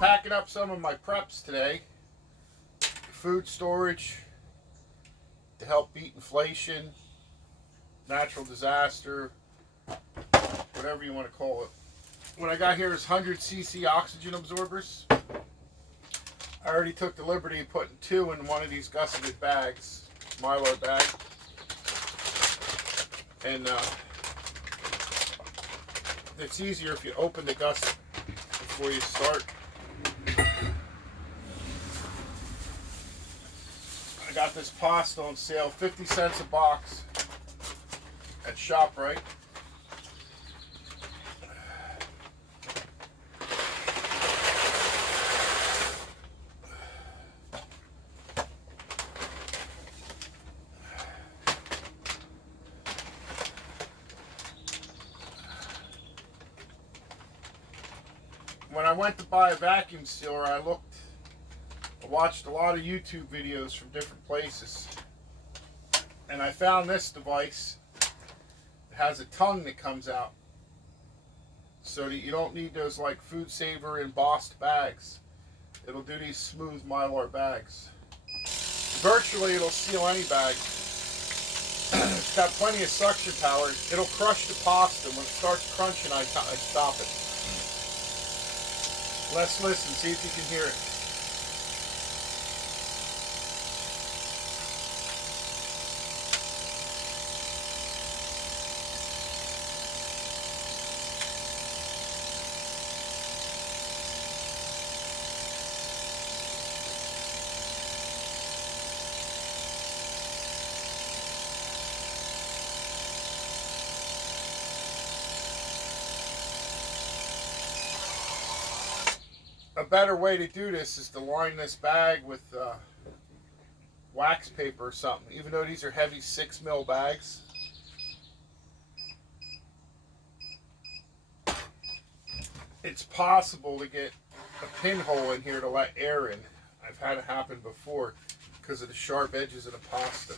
packing up some of my preps today. Food storage to help beat inflation, natural disaster, whatever you want to call it. What I got here is 100cc oxygen absorbers. I already took the liberty of putting 2 in one of these gusseted bags, Mylar bag. And it's easier if you open the gusset before you start. I got this pasta on sale, 50 cents a box at ShopRite. When I went to buy a vacuum sealer, I watched a lot of YouTube videos from different places, and I found this device. It has a tongue that comes out so that you don't need those like Food Saver embossed bags. It'll do these smooth Mylar bags. Virtually it'll seal any bag. It's got plenty of suction power. It'll crush the pasta. When it starts crunching, I stop it. Let's listen, see if you can hear it. A better way to do this is to line this bag with wax paper or something, even though these are heavy 6mm bags. It's possible to get a pinhole in here to let air in. I've had it happen before because of the sharp edges of the pasta.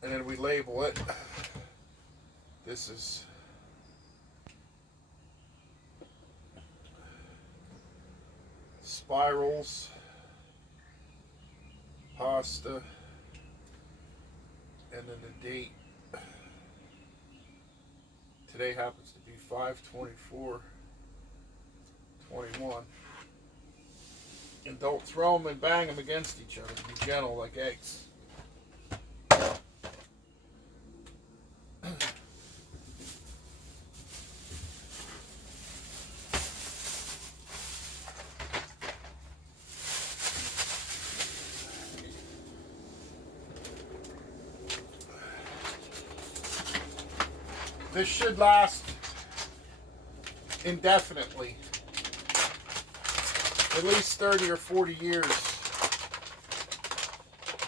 And then we label it. This is spirals, pasta, and then the date. Today happens to be 5/24/21. And don't throw them and bang them against each other. Be gentle like eggs. This should last indefinitely, at least 30 or 40 years.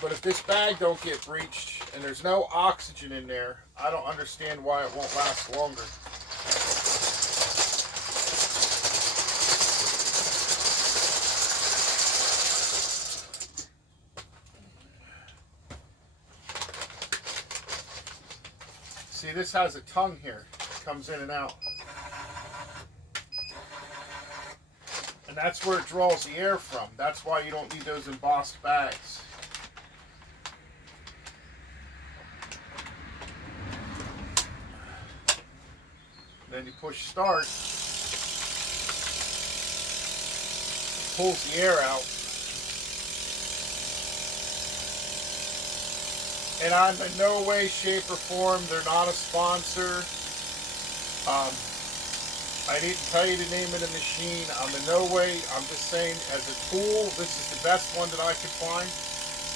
But if this bag don't get breached and there's no oxygen in there, I don't understand why it won't last longer. See, this has a tongue here. It comes in and out. And that's where it draws the air from. That's why you don't need those embossed bags. And then you push start. It pulls the air out. And I'm in no way, shape, or form, they're not a sponsor. I didn't tell you the name of the machine. I'm in no way, I'm just saying as a tool, this is the best one that I could find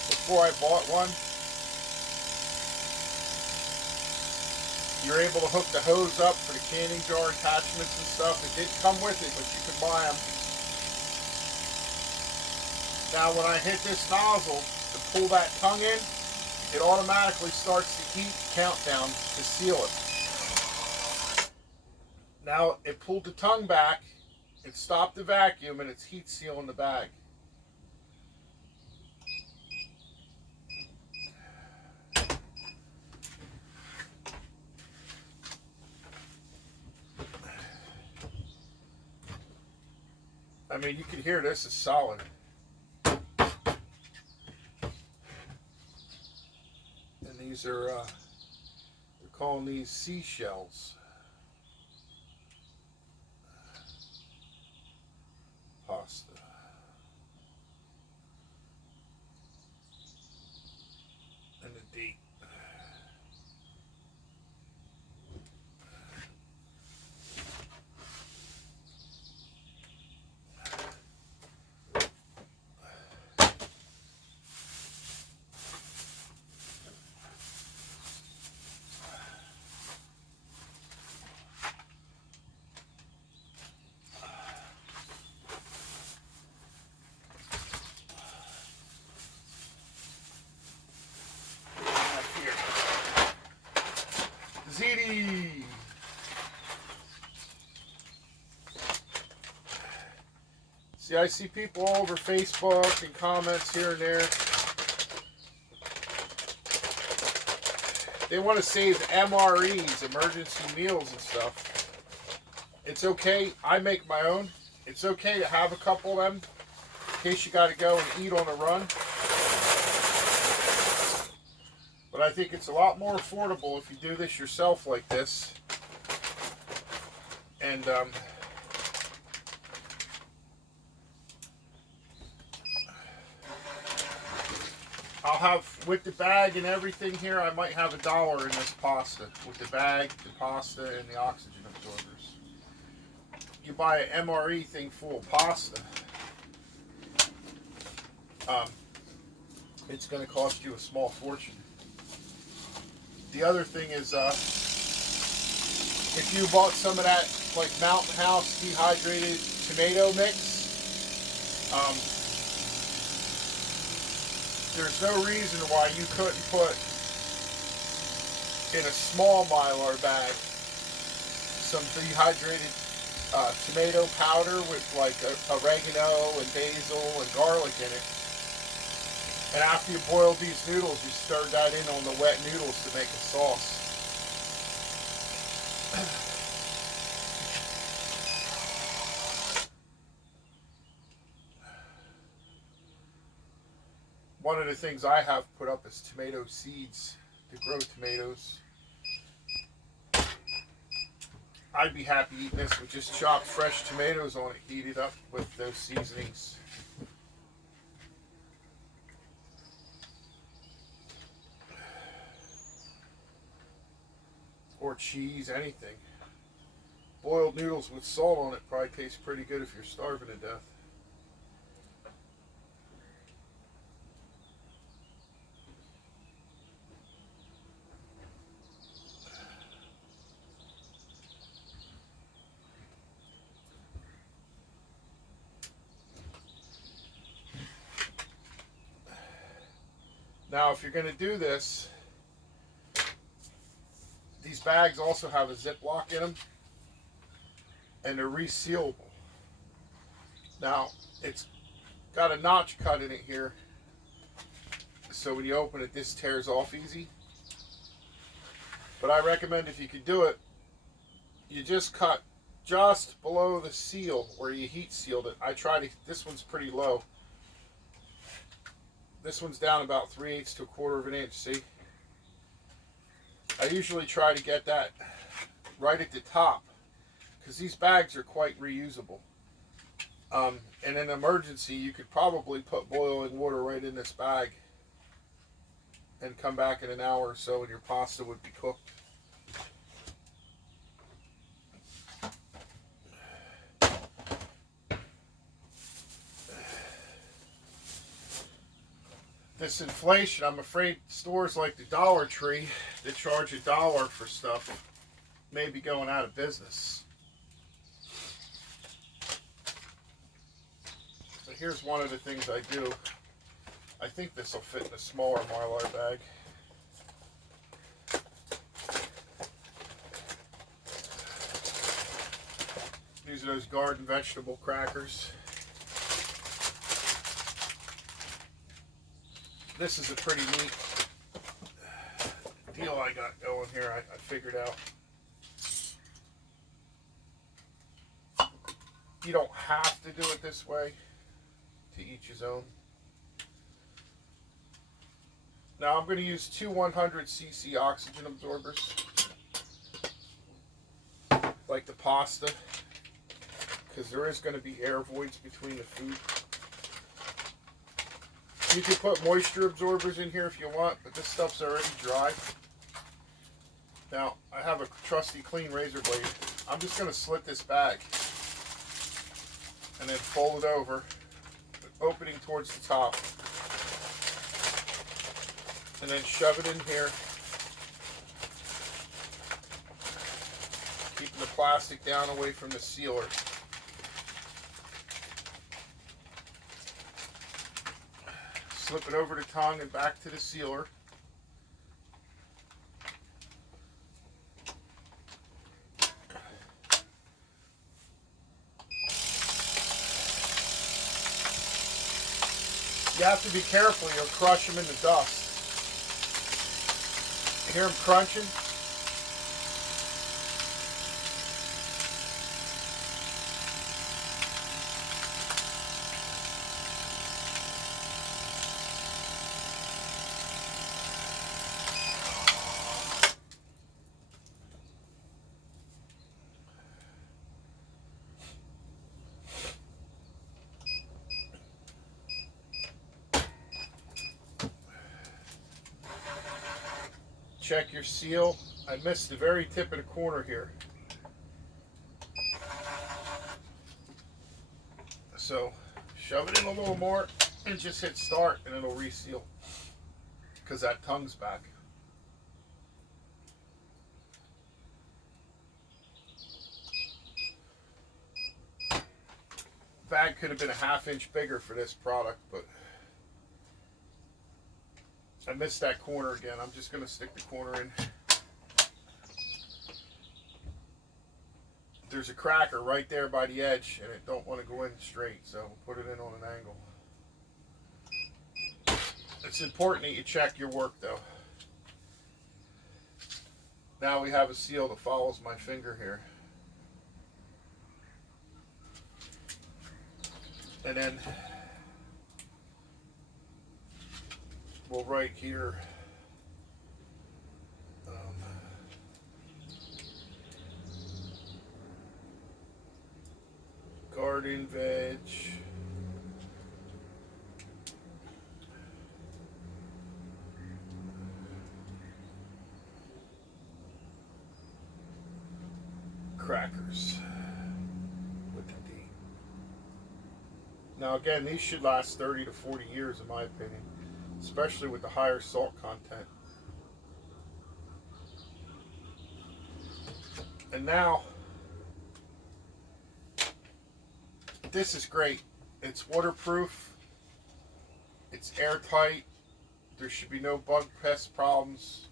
before I bought one. You're able to hook the hose up for the canning jar attachments and stuff. It did come with it, but you can buy them. Now when I hit this nozzle to pull that tongue in, it automatically starts the heat countdown to seal it. Now it pulled the tongue back, it stopped the vacuum, and it's heat sealing the bag. I mean, you can hear this is solid. And these are, they're calling these seashells. Pasta. And the date. ZD. See, I see people all over Facebook and comments here and there. They want to save MREs, emergency meals and stuff. It's okay. I make my own. It's okay to have a couple of them in case you got to go and eat on the run. But I think it's a lot more affordable if you do this yourself like this. And I'll have, with the bag and everything here, I might have $1 in this pasta. With the bag, the pasta, and the oxygen absorbers. You buy an MRE thing full of pasta, it's going to cost you a small fortune. The other thing is, if you bought some of that, like Mountain House dehydrated tomato mix, there's no reason why you couldn't put in a small Mylar bag some dehydrated tomato powder with like oregano and basil and garlic in it. And after you boil these noodles, you stir that in on the wet noodles to make a sauce. One of the things I have put up is tomato seeds to grow tomatoes. I'd be happy eating this with just chopped fresh tomatoes on it, heat it up with those seasonings. Or cheese, anything. Boiled noodles with salt on it probably tastes pretty good if you're starving to death. Now, if you're going to do this, these bags also have a Ziploc in them, and they're resealable. Now, it's got a notch cut in it here, so when you open it, this tears off easy. But I recommend, if you could do it, you just cut just below the seal where you heat sealed it. I tried to, this one's pretty low. This one's down about 3/8 to 1/4 of an inch, see? I usually try to get that right at the top because these bags are quite reusable. In an emergency, you could probably put boiling water right in this bag and come back in an hour or so and your pasta would be cooked. This inflation, I'm afraid stores like the Dollar Tree that charge $1 for stuff may be going out of business. So here's one of the things I do. I think this will fit in a smaller Mylar bag. These are those garden vegetable crackers. This is a pretty neat deal I got going here. I figured out. You don't have to do it this way. To each his own. Now I'm going to use two 100cc oxygen absorbers, like the pasta, because there is going to be air voids between the food. You can put moisture absorbers in here if you want, but this stuff's already dry. Now, I have a trusty clean razor blade. I'm just going to slit this bag and then fold it over, opening towards the top. And then shove it in here, keeping the plastic down away from the sealer. Slip it over the tongue and back to the sealer. You have to be careful, you'll crush them in the dust. You hear them crunching? Check your seal. I missed the very tip of the corner here. So shove it in a little more and just hit start and it'll reseal because that tongue's back. Bag could have been a ½ inch bigger for this product, but I missed that corner again. I'm just going to stick the corner in. There's a cracker right there by the edge and it don't want to go in straight, so we'll put it in on an angle. It's important that you check your work though. Now we have a seal that follows my finger here. And then we'll write here garden veg crackers with the D. Now again, these should last 30 to 40 years in my opinion, especially with the higher salt content. And now, this is great. It's waterproof, it's airtight, there should be no bug pest problems.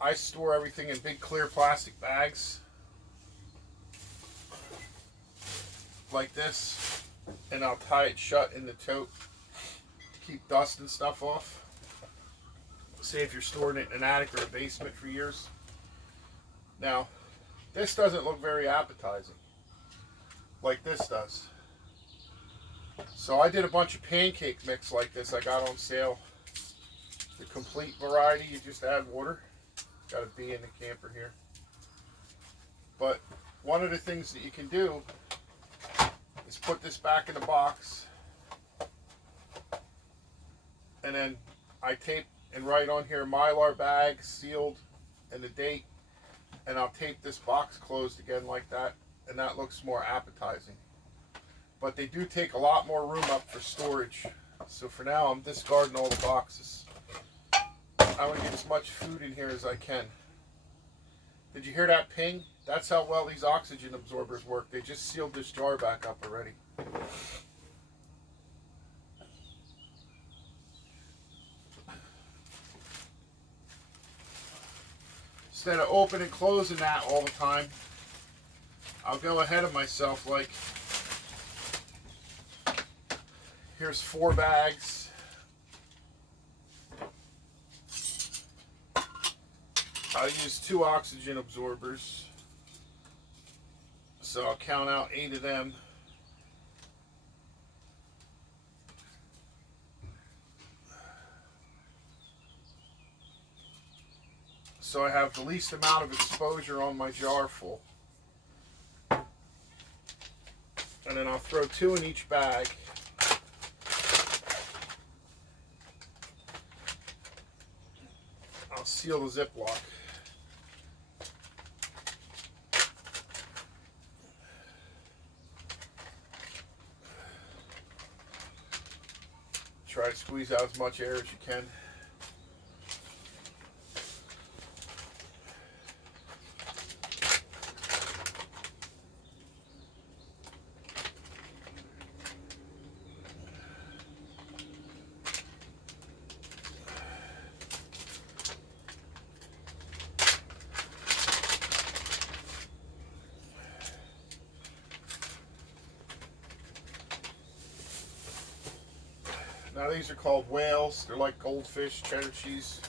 I store everything in big clear plastic bags like this, and I'll tie it shut in the tote. Keep dust and stuff off. Say if you're storing it in an attic or a basement for years. Now, this doesn't look very appetizing like this does. So I did a bunch of pancake mix like this. I got on sale. The complete variety, you just add water. Got a bee in the camper here. But one of the things that you can do is put this back in the box, and then I tape and write on here Mylar bag, sealed, and the date, and I'll tape this box closed again like that, and that looks more appetizing. But they do take a lot more room up for storage, so for now I'm discarding all the boxes. I want to get as much food in here as I can. Did you hear that ping? That's how well these oxygen absorbers work. They just sealed this jar back up already. Instead of opening and closing that all the time, I'll go ahead of myself. Like, here's 4 bags. I'll use 2 oxygen absorbers. So I'll count out 8 of them. So I have the least amount of exposure on my jar full. And then I'll throw 2 in each bag. I'll seal the Ziploc. Try to squeeze out as much air as you can. Now these are called whales. They're like goldfish, cheddar cheese,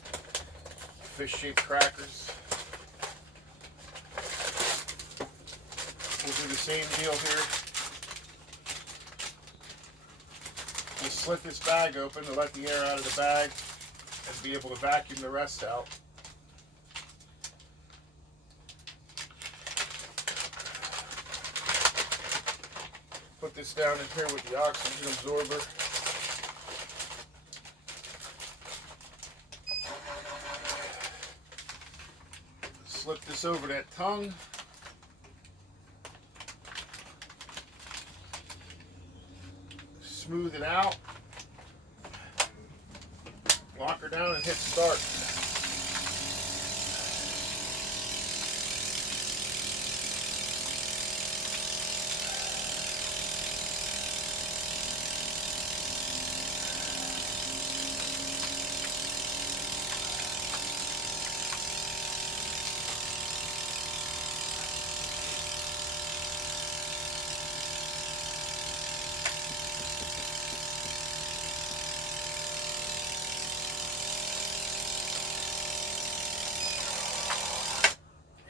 fish-shaped crackers. We'll do the same deal here. Just slit this bag open to let the air out of the bag and be able to vacuum the rest out. Put this down in here with the oxygen absorber. Slip this over that tongue. Smooth it out. Lock her down and hit start.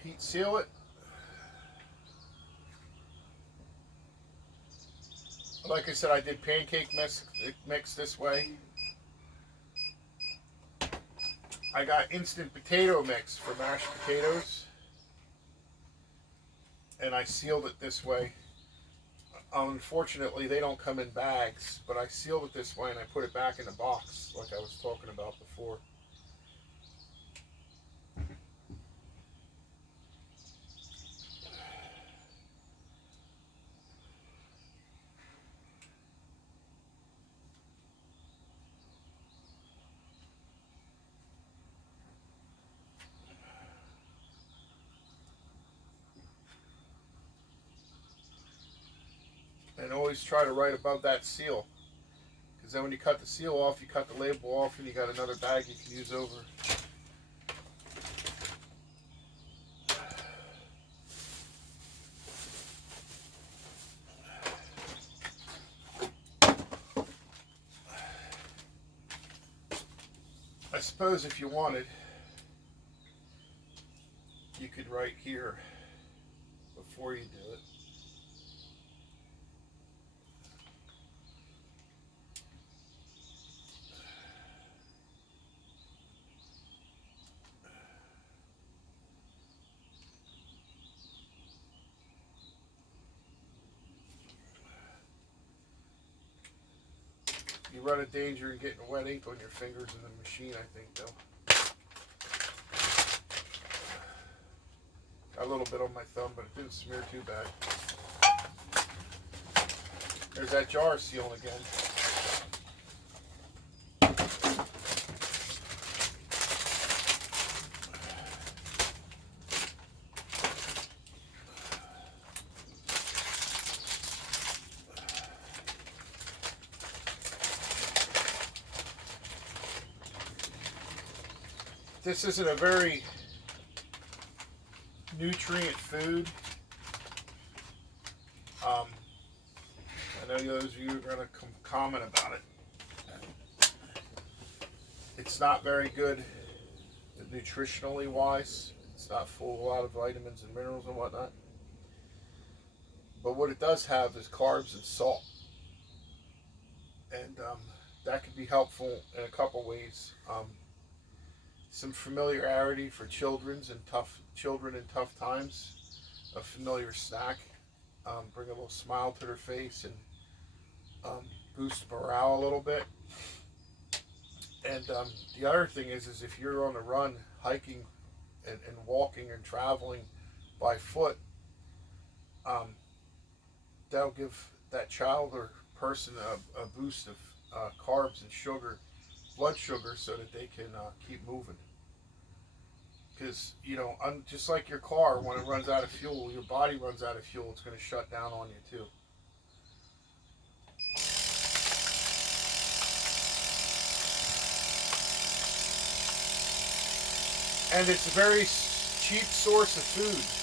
Heat seal it. Like I said, I did pancake mix this way. I got instant potato mix for mashed potatoes, and I sealed it this way. Unfortunately, they don't come in bags, but I sealed it this way and I put it back in the box like I was talking about before. And always try to write above that seal, because then when you cut the seal off, you cut the label off and you got another bag you can use over. I suppose if you wanted, you could write here before you do it. You run a danger in getting wet ink on your fingers in the machine, I think, though. Got a little bit on my thumb, but it didn't smear too bad. There's that jar seal again. This isn't a very nutrient food. I know those of you are going to comment about it. It's not very good nutritionally wise. It's not full of a lot of vitamins and minerals and whatnot. but what it does have is carbs and salt, and that can be helpful in a couple ways. Some familiarity for children in tough times, a familiar snack, bring a little smile to their face and boost morale a little bit. And the other thing is if you're on the run, hiking and walking and traveling by foot, that'll give that child or person a boost of carbs and sugar, blood sugar, so that they can keep moving. Because, you know, just like your car, when it runs out of fuel, your body runs out of fuel, it's going to shut down on you too. And it's a very cheap source of food.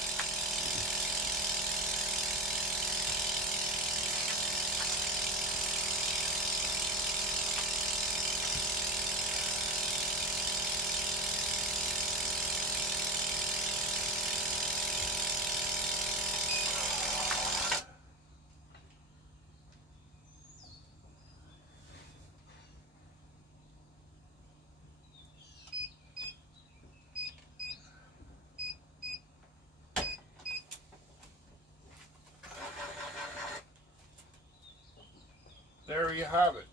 There you have it.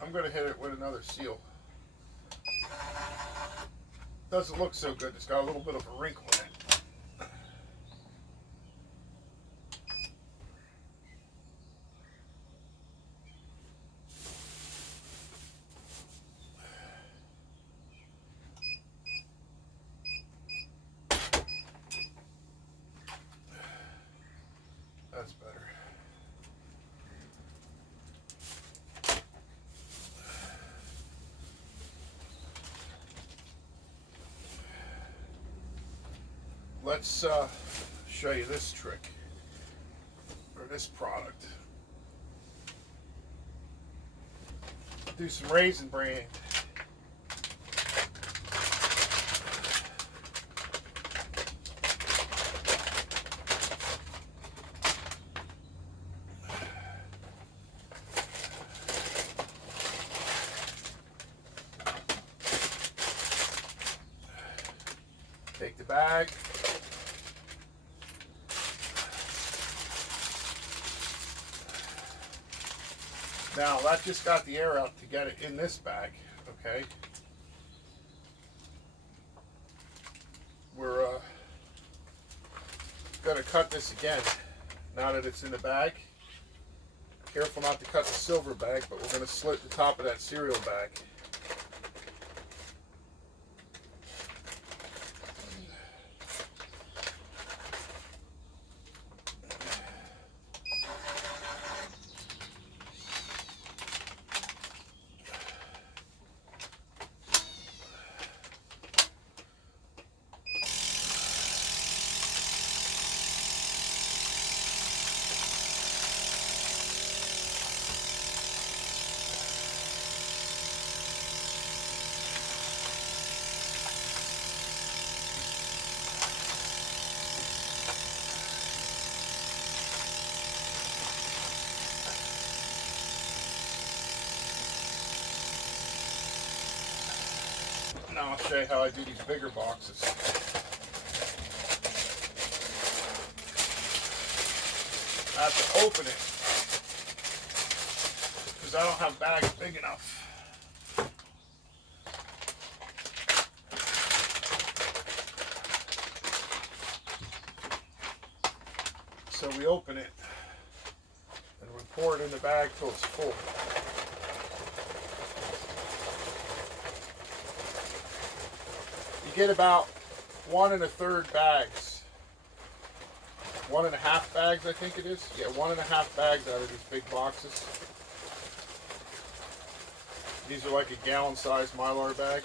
I'm going to hit it with another seal. Doesn't look so good. It's got a little bit of a wrinkle in it. That's better. Let's show you this trick, or this product. Do some raisin bran. Take the bag. Now that just got the air out to get it in this bag, okay? We're gonna cut this again now that it's in the bag. Careful not to cut the silver bag, but we're gonna slit the top of that cereal bag. Now I'll show you how I do these bigger boxes. I have to open it because I don't have bags big enough. So we open it and we pour it in the bag till it's full. You get about 1 1/3 bags. 1.5 bags, I think it is. Yeah, 1.5 bags out of these big boxes. These are like a gallon-sized Mylar bag.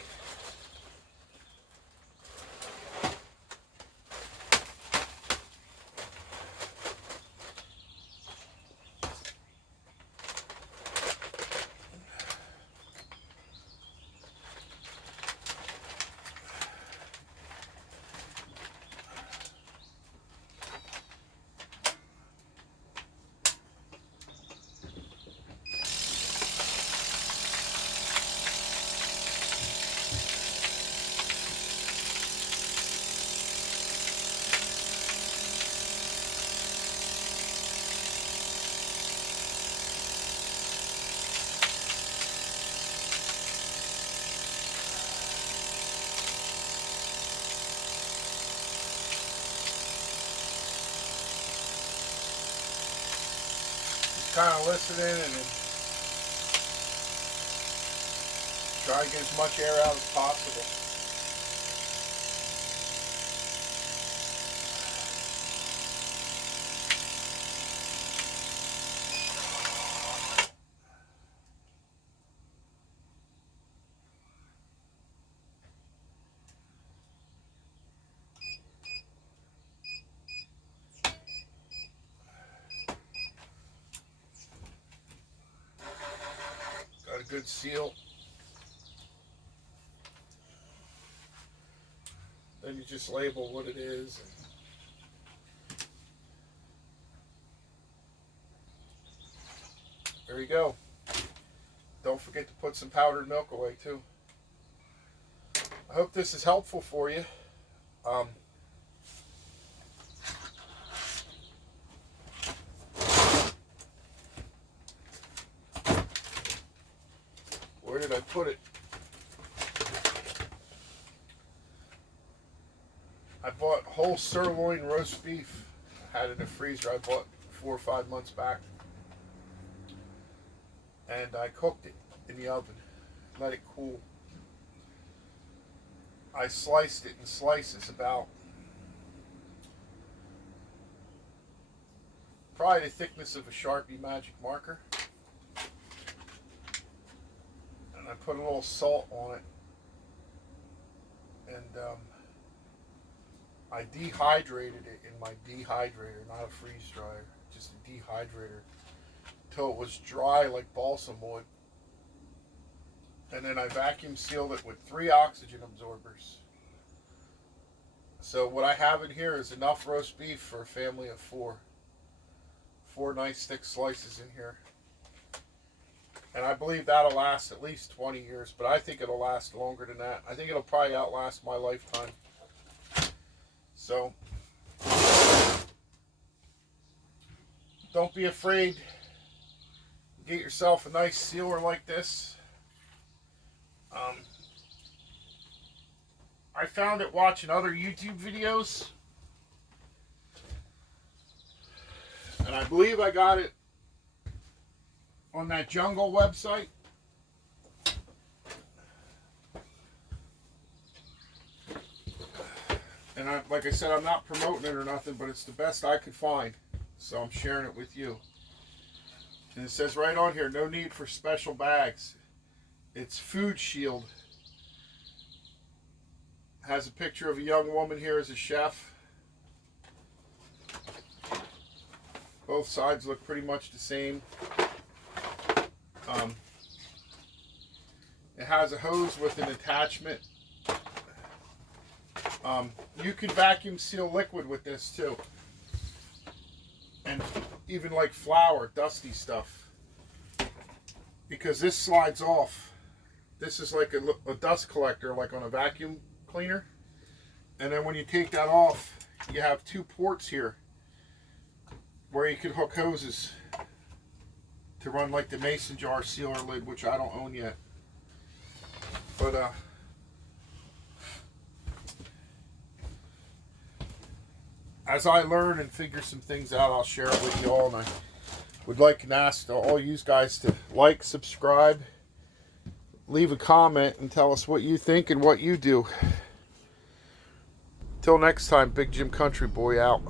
kind of listening and then try and get as much air out as possible. Got a good seal. Then you just label what it is. There you go. Don't forget to put some powdered milk away too. I hope this is helpful for you. Where did I put it? I bought whole sirloin roast beef. I had it in the freezer. I bought 4 or 5 months back. And I cooked it in the oven. Let it cool. I sliced it in slices about probably the thickness of a Sharpie magic marker. And I put a little salt on it. And I dehydrated it in my dehydrator, not a freeze dryer, just a dehydrator, till it was dry like balsam wood. And then I vacuum sealed it with 3 oxygen absorbers. So what I have in here is enough roast beef for a family of 4. 4 nice thick slices in here. And I believe that'll last at least 20 years, but I think it'll last longer than that. I think it'll probably outlast my lifetime. So, don't be afraid. Get yourself a nice sealer like this. I found it watching other YouTube videos. And I believe I got it on that Jungle website. And like I said, I'm not promoting it or nothing, but it's the best I could find. So I'm sharing it with you. And it says right on here, no need for special bags. It's Food Shield. Has a picture of a young woman here as a chef. Both sides look pretty much the same. It has a hose with an attachment. You can vacuum seal liquid with this too. And even like flour, dusty stuff. Because this slides off. This is like a dust collector, like on a vacuum cleaner. And then when you take that off, you have 2 ports here where you can hook hoses to run like the mason jar sealer lid, which I don't own yet. But as I learn and figure some things out, I'll share it with you all. And I would like to ask all you guys to like, subscribe, leave a comment, and tell us what you think and what you do. Till next time, Big Jim Country Boy out.